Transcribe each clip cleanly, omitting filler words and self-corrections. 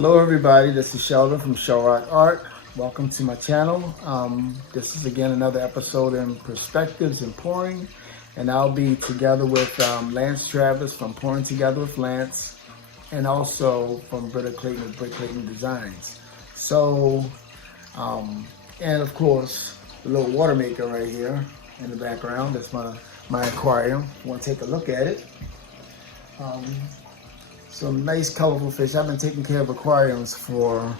Hello everybody, this is Sheldon from Shell Rock Art. Welcome to my channel. This is again another episode in Perspectives and Pouring, and I'll be together with Lance Travis from Pouring Together with Lance, and also from Britta Clayton with Britta Clayton Designs. So, and of course, the little water maker right here in the background, that's my aquarium. You want to take a look at it. Some nice colorful fish. I've been taking care of aquariums for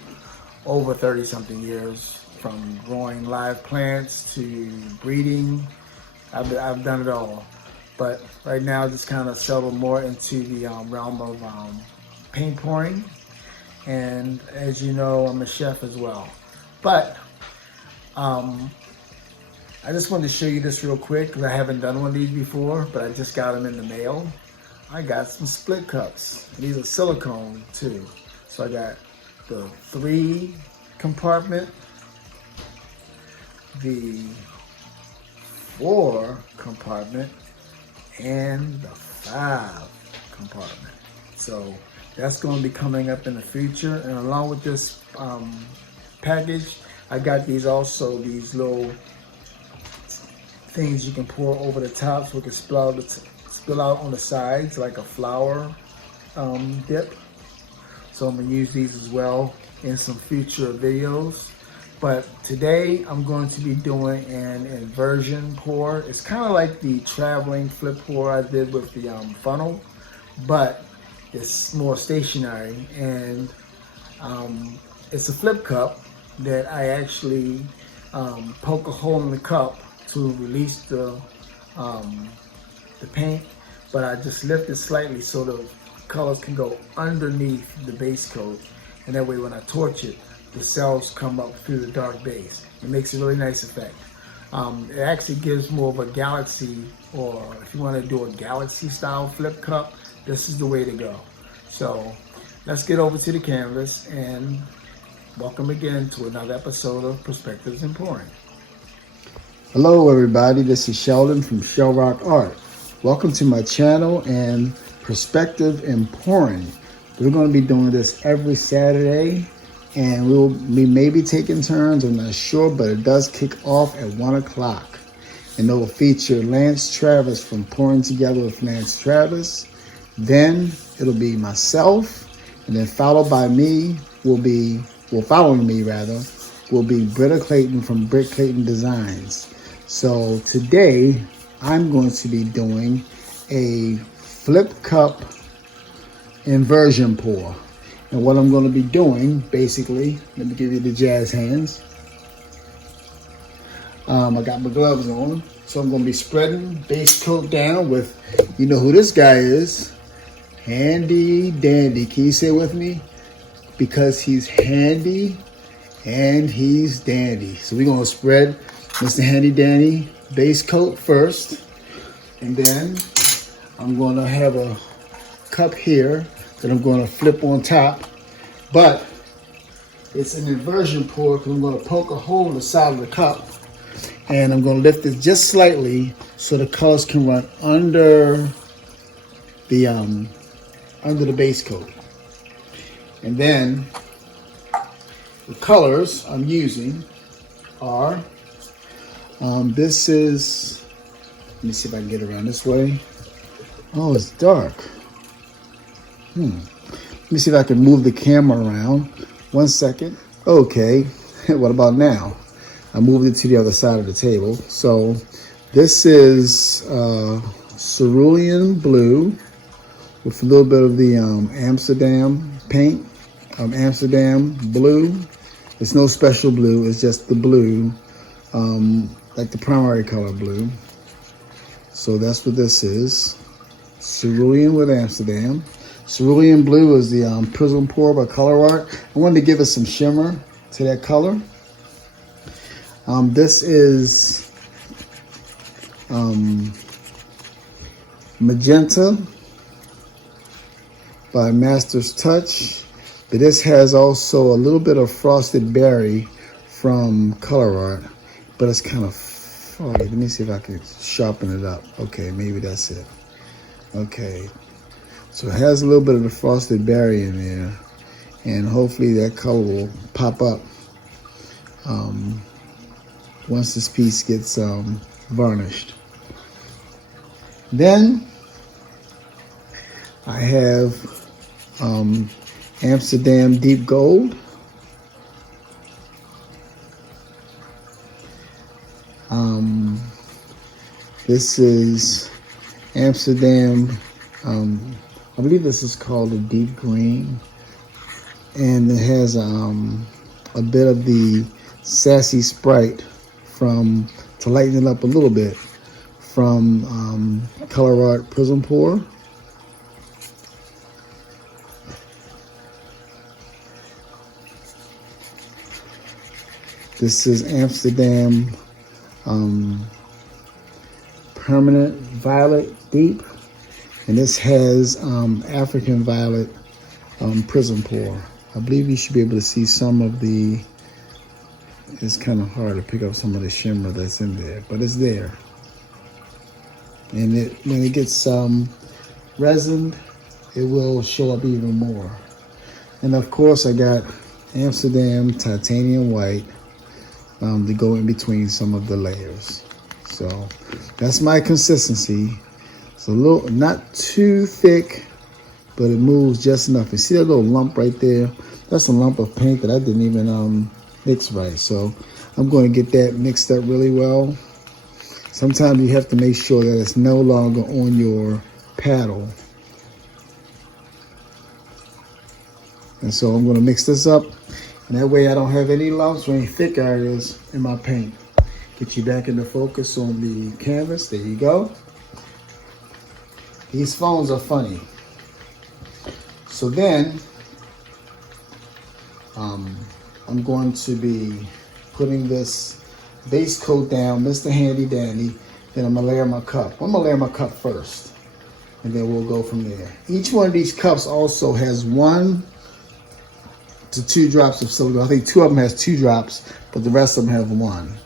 over 30 something years, from growing live plants to breeding. I've done it all, but right now just kind of settled more into the realm of paint pouring, and as you know, I'm a chef as well. But I just wanted to show you this real quick because I haven't done one of these before, but I just got them in the mail. I got some split cups. These are silicone too. So I got the 3 compartment, the 4 compartment, and the 5 compartment. So that's going to be coming up in the future. And along with this package, I got these little things you can pour over the top so it can spill out on the sides like a flour dip. So I'm gonna use these as well in some future videos. But today I'm going to be doing an inversion pour. It's kind of like the traveling flip pour I did with the funnel, but it's more stationary, and it's a flip cup that I actually poke a hole in the cup to release the paint, but I just lift it slightly so the colors can go underneath the base coat, and that way when I torch it, the cells come up through the dark base. It makes a really nice effect. It actually gives more of a galaxy, or if you want to do a galaxy style flip cup, this is the way to go. So let's get over to the canvas, and welcome again to another episode of Perspectives and Pouring. Hello everybody, this is Sheldon from Shell Rock Art. Welcome to my channel and Perspective and Pouring. We're going to be doing this every Saturday, and we may be taking turns, I'm not sure, but it does kick off at 1 o'clock. And it will feature Lance Travis from Pouring Together with Lance Travis. Then it'll be myself, and then following me will be Britta Clayton from Britta Clayton Designs. So today I'm going to be doing a flip cup inversion pour. And what I'm going to be doing, basically, let me give you the jazz hands. I got my gloves on, so I'm going to be spreading base coat down with, you know who this guy is, Handy Dandy. Can you say it with me? Because he's handy and he's dandy. So we're going to spread Mr. Handy Dandy base coat first, and then I'm going to have a cup here that I'm going to flip on top, but it's an inversion pour because I'm going to poke a hole in the side of the cup, and I'm going to lift it just slightly so the colors can run under the base coat. And then the colors I'm using are this is, let me see if I can get around this way. Oh, it's dark. Let me see if I can move the camera around. 1 second. Okay, what about now? I moved it to the other side of the table. So this is cerulean blue with a little bit of the Amsterdam paint, Amsterdam blue. It's no special blue, it's just the blue, like the primary color blue. So that's what this is. Cerulean with Amsterdam. Cerulean blue is the prism pour by Color Art. I wanted to give it some shimmer to that color. This is magenta by Master's Touch. But this has also a little bit of frosted berry from Color Art, but it's kind of foggy. Let me see if I can sharpen it up. Okay, maybe that's it. Okay, so it has a little bit of the frosted berry in there, and hopefully that color will pop up once this piece gets varnished. Then I have Amsterdam Deep Gold. This is Amsterdam, I believe this is called a deep green, and it has a bit of the Sassy Sprite to lighten it up a little bit from Color Art Prism Pour. This is Amsterdam Permanent Violet Deep, and this has African Violet Prism Pour. I believe you should be able to see some of the, it's kind of hard to pick up some of the shimmer that's in there, but it's there. And when it gets resined, it will show up even more. And of course I got Amsterdam Titanium White to go in between some of the layers. So that's my consistency. It's a little, not too thick, but it moves just enough. You see that little lump right there? That's a lump of paint that I didn't even mix right. So I'm going to get that mixed up really well. Sometimes you have to make sure that it's no longer on your paddle. And so I'm going to mix this up, and that way I don't have any lumps or any thick areas in my paint. Get you back into focus on the canvas. There you go. These phones are funny. So then I'm going to be putting this base coat down, Mr. Handy Dandy. Then I'm gonna layer my cup. I'm gonna layer my cup first, and then we'll go from there. Each one of these cups also has 1 to 2 drops of silicone. I think 2 of them has 2 drops, but the rest of them have 1.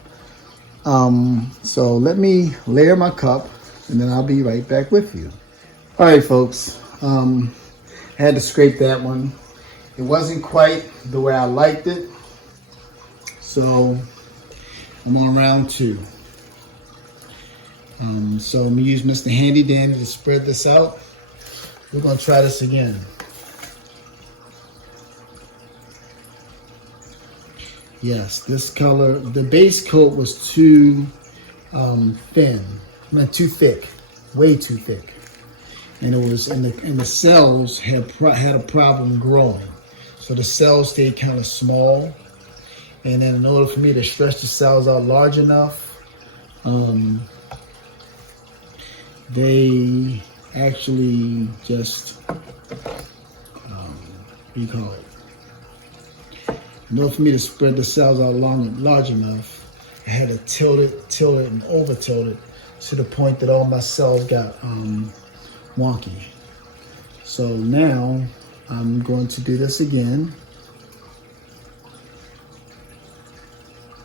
So let me layer my cup, and then I'll be right back with you. All right, folks. I had to scrape that one. It wasn't quite the way I liked it, so I'm on round 2. So I'm gonna use Mr. Handy Dandy to spread this out. We're gonna try this again. Yes, this color, the base coat was too thin, not too thick, way too thick, and it was, and the cells had a problem growing, so the cells stayed kind of small. And then in order for me to stretch the cells out large enough, they actually just, what do you call it? In order for me to spread the cells out large enough, I had to tilt it, and over tilt it to the point that all my cells got wonky. So now I'm going to do this again.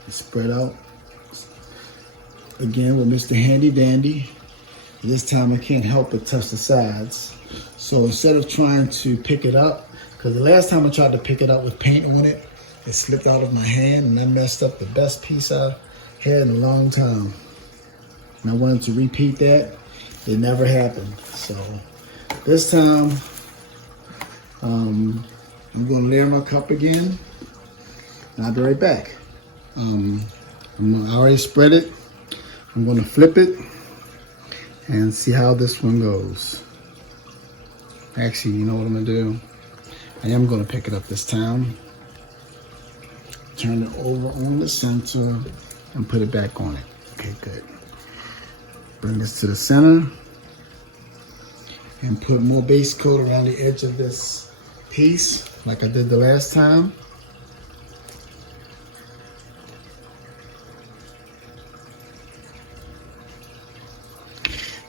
Spread out again with Mr. Handy Dandy. This time I can't help but touch the sides. So instead of trying to pick it up, because the last time I tried to pick it up with paint on it, it slipped out of my hand, and I messed up the best piece I had in a long time. And I wanted to repeat that. It never happened. So this time, I'm going to layer my cup again, and I'll be right back. I already spread it. I'm going to flip it and see how this one goes. Actually, you know what I'm going to do? I am going to pick it up this time. Turn it over on the center and put it back on it. Okay, good. Bring this to the center and put more base coat around the edge of this piece like I did the last time.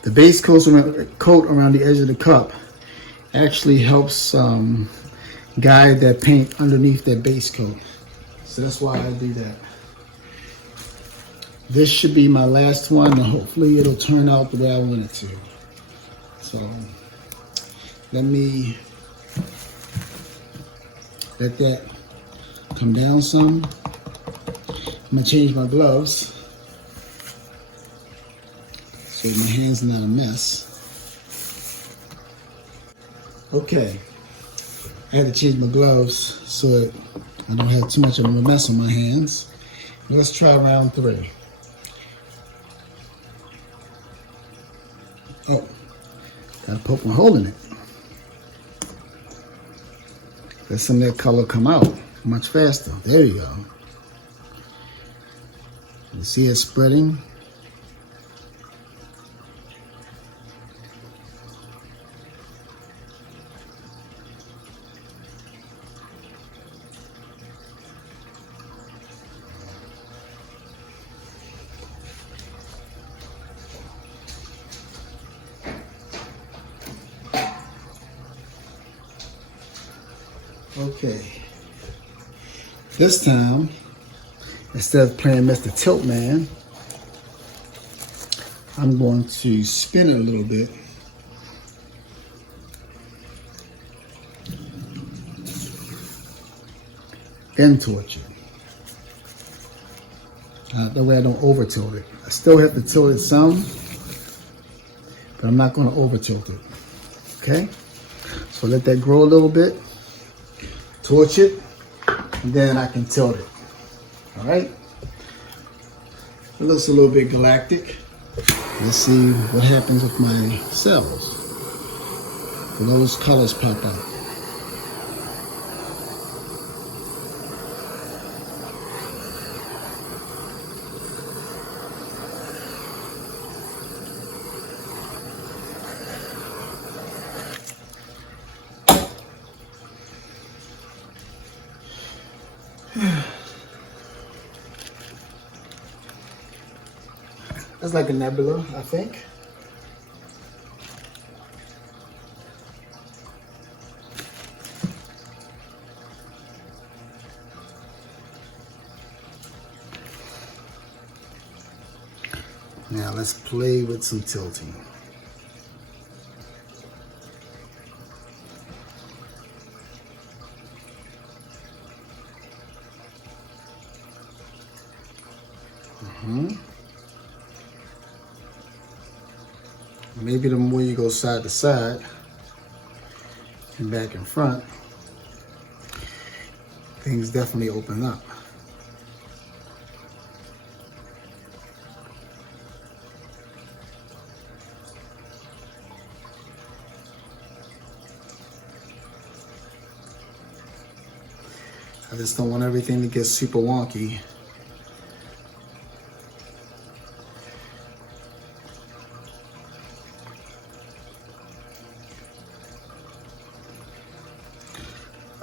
The base coat around the edge of the cup actually helps guide that paint underneath that base coat. So that's why I do that. This should be my last one, and hopefully it'll turn out the way I want it to. So let me Let that come down some. I'm gonna change my gloves so my hands are not a mess. Okay, I had to change my gloves so that I don't have too much of a mess on my hands. Let's try round 3. Oh, gotta poke my hole in it. Let some of that color come out much faster. There you go. You see it spreading? Okay, this time, instead of playing Mr. Tiltman, I'm going to spin it a little bit. Then torch it. That way I don't over tilt it. I still have to tilt it some, but I'm not going to over tilt it. Okay, so let that grow a little bit. Torch it, and then I can tilt it. All right. It looks a little bit galactic. Let's see what happens with my cells. When those colors pop out. That's like a nebula, I think. Now let's play with some tilting. Maybe the more you go side to side and back and front, things definitely open up. I just don't want everything to get super wonky.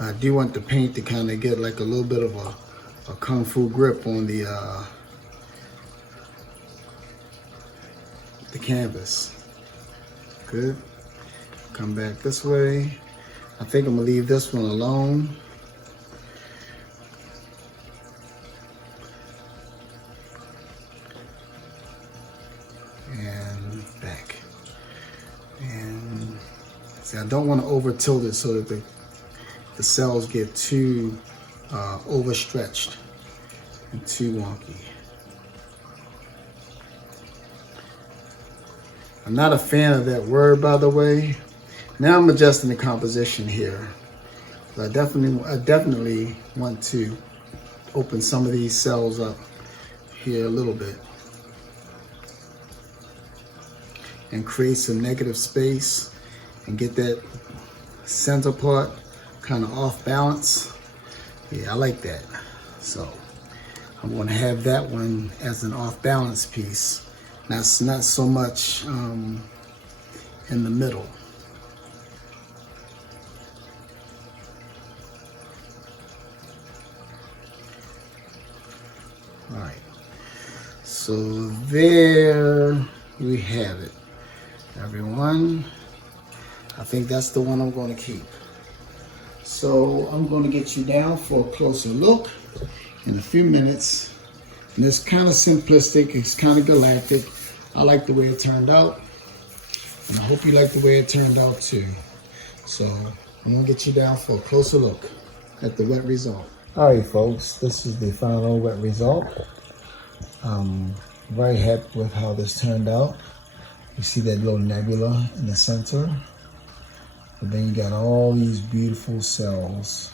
I do want the paint to kind of get like a little bit of a kung fu grip on the canvas. Good. Come back this way. I think I'm gonna leave this one alone. And back. And see, I don't want to over tilt it so that the cells get too overstretched and too wonky. I'm not a fan of that word, by the way. Now I'm adjusting the composition here. So I definitely want to open some of these cells up here a little bit and create some negative space and get that center part kind of off balance. Yeah, I like that. So I'm going to have that one as an off balance piece. That's not so much in the middle. All right. So there we have it, everyone. I think that's the one I'm going to keep. So I'm going to get you down for a closer look in a few minutes. And it's kind of simplistic, it's kind of galactic. I like the way it turned out, and I hope you like the way it turned out too. So I'm going to get you down for a closer look. at the wet result. All right, folks, this is the final wet result. I'm very happy with how this turned out. You see that little nebula in the center, but then you got all these beautiful cells,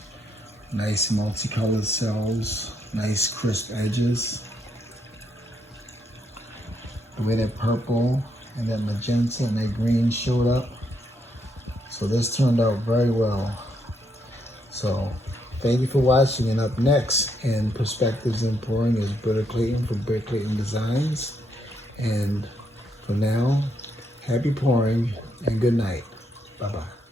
nice multicolored cells, nice crisp edges. The way that purple and that magenta and that green showed up. So this turned out very well. So thank you for watching, and up next in Perspectives in Pouring is Britta Clayton from Britta Clayton Designs. And for now, happy pouring and good night. Bye-bye.